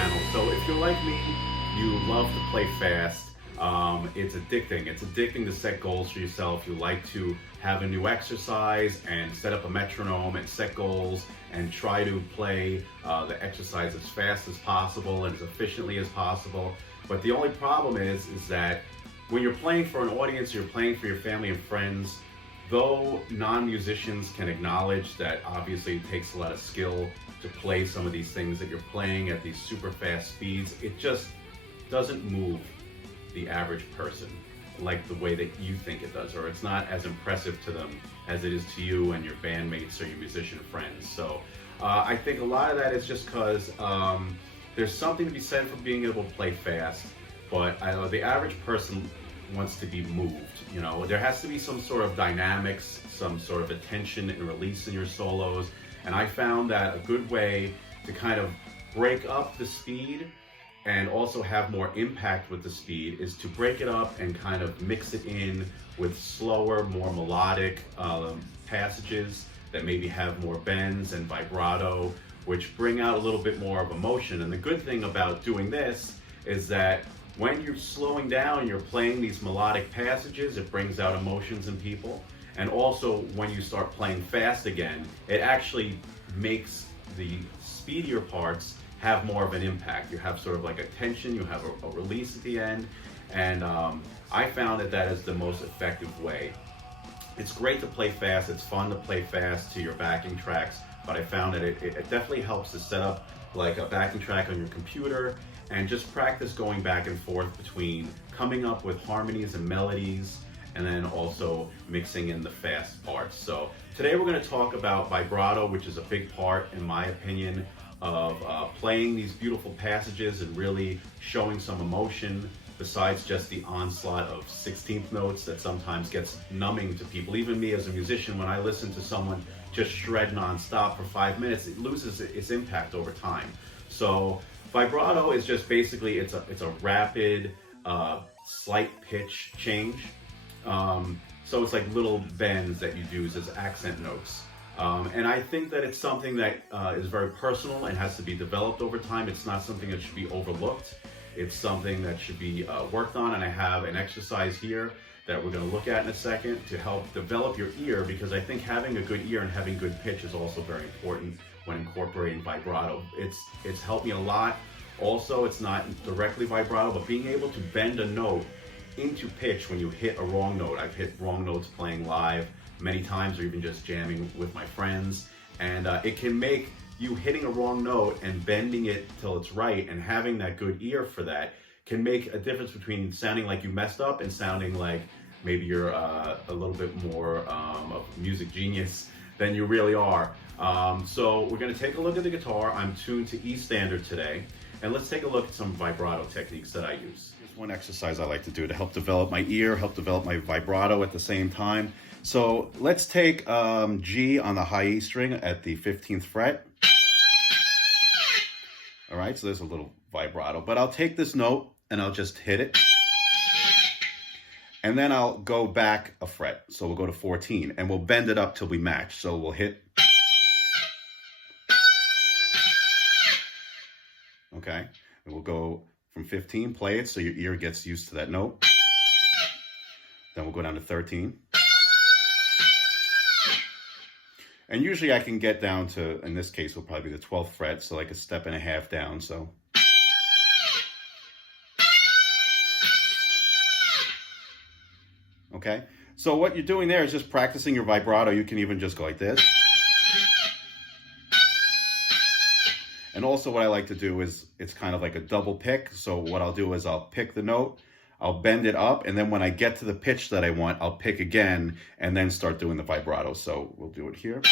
channel. So if you're like me, you love to play fast. It's addicting. It's addicting to set goals for yourself. You like to have a new exercise and set up a metronome and set goals and try to play the exercise as fast as possible and as efficiently as possible. But the only problem is that when you're playing for an audience, you're playing for your family and friends, though non-musicians can acknowledge that obviously it takes a lot of skill to play some of these things that you're playing at these super fast speeds, it just doesn't move the average person like the way that you think it does, or it's not as impressive to them as it is to you and your bandmates or your musician friends. So I think a lot of that is just because there's something to be said for being able to play fast, but the average person wants to be moved. You know, there has to be some sort of dynamics, some sort of attention and release in your solos. And I found that a good way to kind of break up the speed and also have more impact with the speed is to break it up and kind of mix it in with slower, more melodic passages that maybe have more bends and vibrato, which bring out a little bit more of emotion. And the good thing about doing this is that when you're slowing down and you're playing these melodic passages, it brings out emotions in people. And also when you start playing fast again, it actually makes the speedier parts have more of an impact. You have sort of like a tension, you have a release at the end. And I found that that is the most effective way. It's great to play fast, it's fun to play fast to your backing tracks, but I found that it definitely helps to set up like a backing track on your computer and just practice going back and forth between coming up with harmonies and melodies and then also mixing in the fast parts. So today we're going to talk about vibrato, which is a big part, in my opinion, of playing these beautiful passages and really showing some emotion besides just the onslaught of 16th notes that sometimes gets numbing to people. Even me as a musician, when I listen to someone just shred non-stop for 5 minutes, it loses its impact over time. So vibrato is just basically, it's a rapid, slight pitch change. So it's like little bends that you use as accent notes. And I think that it's something that is very personal and has to be developed over time. It's not something that should be overlooked. It's something that should be worked on, and I have an exercise here that we're going to look at in a second to help develop your ear, because I think having a good ear and having good pitch is also very important when incorporating vibrato. It's helped me a lot. Also, it's not directly vibrato, but being able to bend a note into pitch when you hit a wrong note. I've hit wrong notes playing live many times, or even just jamming with my friends, and it can make you hitting a wrong note and bending it till it's right, and having that good ear for that can make a difference between sounding like you messed up and sounding like maybe you're a little bit more of a music genius than you really are. So we're going to take a look at the guitar. I'm tuned to E standard today, and let's take a look at some vibrato techniques that I use. Here's one exercise I like to do to help develop my ear, help develop my vibrato at the same time. So let's take G on the high E string at the 15th fret. All right, so there's a little vibrato, but I'll take this note and I'll just hit it. And then I'll go back a fret. So we'll go to 14 and we'll bend it up till we match. So we'll hit. Okay, and we'll go from 15, play it so your ear gets used to that note. Then we'll go down to 13. And usually I can get down to, in this case, will probably be the 12th fret, so like a step and a half down, so. Okay, so what you're doing there is just practicing your vibrato. You can even just go like this. And also what I like to do is, it's kind of like a double pick. So what I'll do is I'll pick the note, I'll bend it up, and then when I get to the pitch that I want, I'll pick again and then start doing the vibrato. So we'll do it here.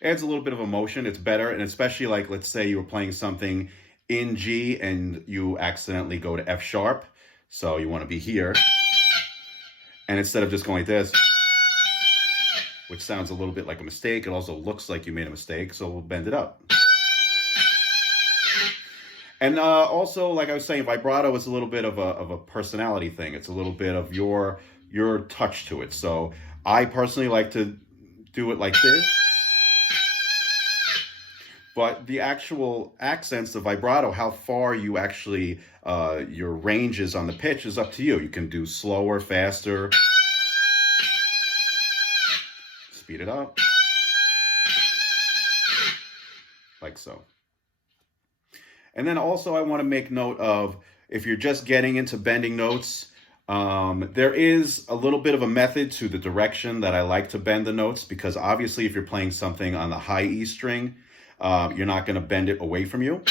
Adds a little bit of emotion. It's better, and especially like, let's say you were playing something in G and you accidentally go to F sharp. So you want to be here. And instead of just going like this, which sounds a little bit like a mistake, it also looks like you made a mistake, so we'll bend it up. And also, like I was saying, vibrato is a little bit of a personality thing. It's a little bit of your touch to it. So I personally like to do it like this. But the actual accents, the vibrato, how far you actually, your ranges on the pitch is up to you. You can do slower, faster, speed it up, like so. And then also I want to make note of, if you're just getting into bending notes, there is a little bit of a method to the direction that I like to bend the notes, because obviously if you're playing something on the high E string, you're not going to bend it away from you.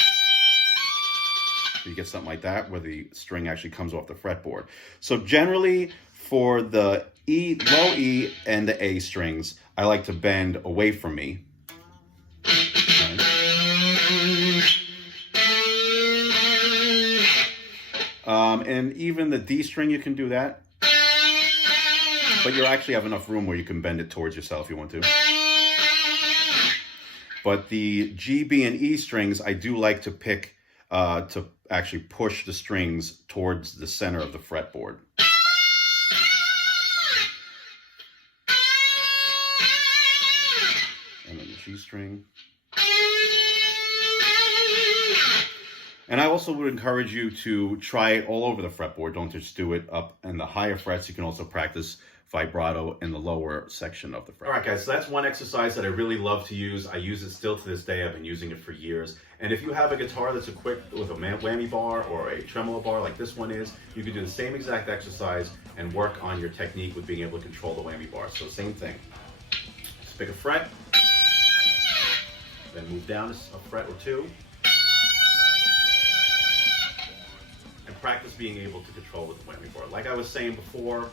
You get something like that where the string actually comes off the fretboard. So generally for the E, low E and the A strings, I like to bend away from me. And even the D string, you can do that. But you actually have enough room where you can bend it towards yourself if you want to. But the G, B, and E strings, I do like to pick, to actually push the strings towards the center of the fretboard. And then the G string. And I also would encourage you to try it all over the fretboard. Don't just do it up in the higher frets. You can also practice vibrato in the lower section of the fret. All right, guys, so that's one exercise that I really love to use. I use it still to this day. I've been using it for years. And if you have a guitar that's equipped with a whammy bar or a tremolo bar like this one is, you can do the same exact exercise and work on your technique with being able to control the whammy bar. So same thing. Just pick a fret, then move down a fret or two, and practice being able to control with the whammy bar. Like I was saying before,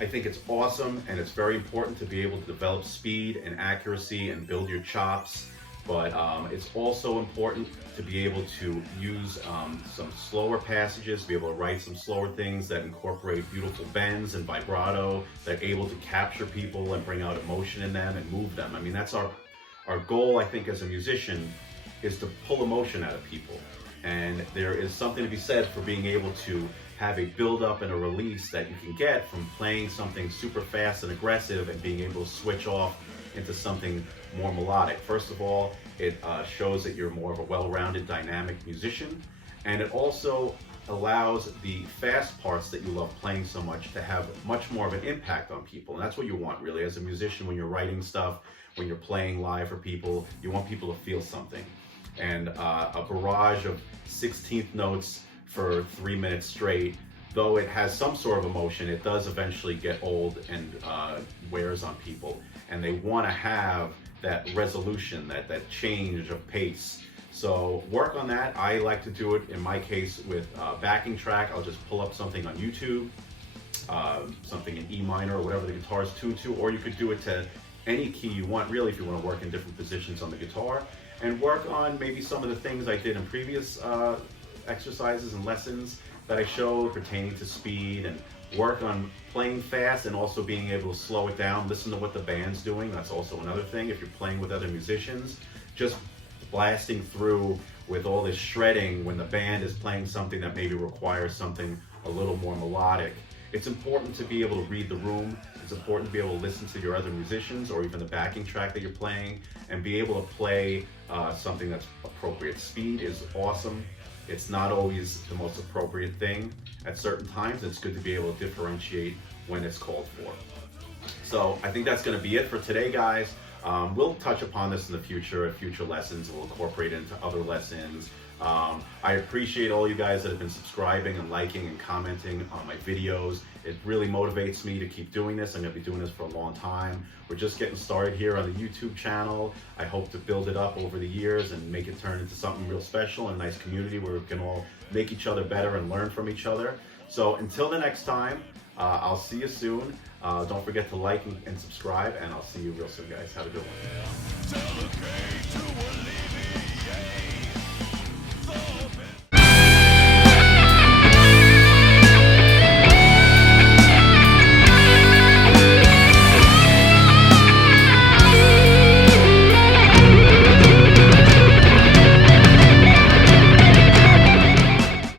I think it's awesome and it's very important to be able to develop speed and accuracy and build your chops, but it's also important to be able to use some slower passages, be able to write some slower things that incorporate beautiful bends and vibrato, that are able to capture people and bring out emotion in them and move them. I mean, that's our goal, I think, as a musician, is to pull emotion out of people. And there is something to be said for being able to have a build-up and a release that you can get from playing something super fast and aggressive and being able to switch off into something more melodic. First of all, it shows that you're more of a well-rounded, dynamic musician, and it also allows the fast parts that you love playing so much to have much more of an impact on people. And that's what you want, really, as a musician. When you're writing stuff, when you're playing live for people, you want people to feel something. And a barrage of 16th notes for 3 minutes straight, though it has some sort of emotion, it does eventually get old and wears on people. And they want to have that resolution, that change of pace. So work on that. I like to do it, in my case, with backing track. I'll just pull up something on YouTube, something in E minor or whatever the guitar is tuned to, or you could do it to any key you want, really, if you want to work in different positions on the guitar, and work on maybe some of the things I did in previous exercises and lessons that I showed pertaining to speed, and work on playing fast and also being able to slow it down. Listen to what the band's doing. That's also another thing. If you're playing with other musicians, just blasting through with all this shredding when the band is playing something that maybe requires something a little more melodic. It's important to be able to read the room. It's important to be able to listen to your other musicians or even the backing track that you're playing and be able to play something that's appropriate. Speed is awesome. It's not always the most appropriate thing. At certain times, it's good to be able to differentiate when it's called for. So I think that's going to be it for today, guys. We'll touch upon this in the future, at future lessons. We'll incorporate it into other lessons. I appreciate all you guys that have been subscribing and liking and commenting on my videos. It really motivates me to keep doing this. I'm going to be doing this for a long time. We're just getting started here on the YouTube channel. I hope to build it up over the years and make it turn into something real special and a nice community where we can all make each other better and learn from each other. So until the next time, I'll see you soon. Don't forget to like and subscribe, and I'll see you real soon, guys. Have a good one.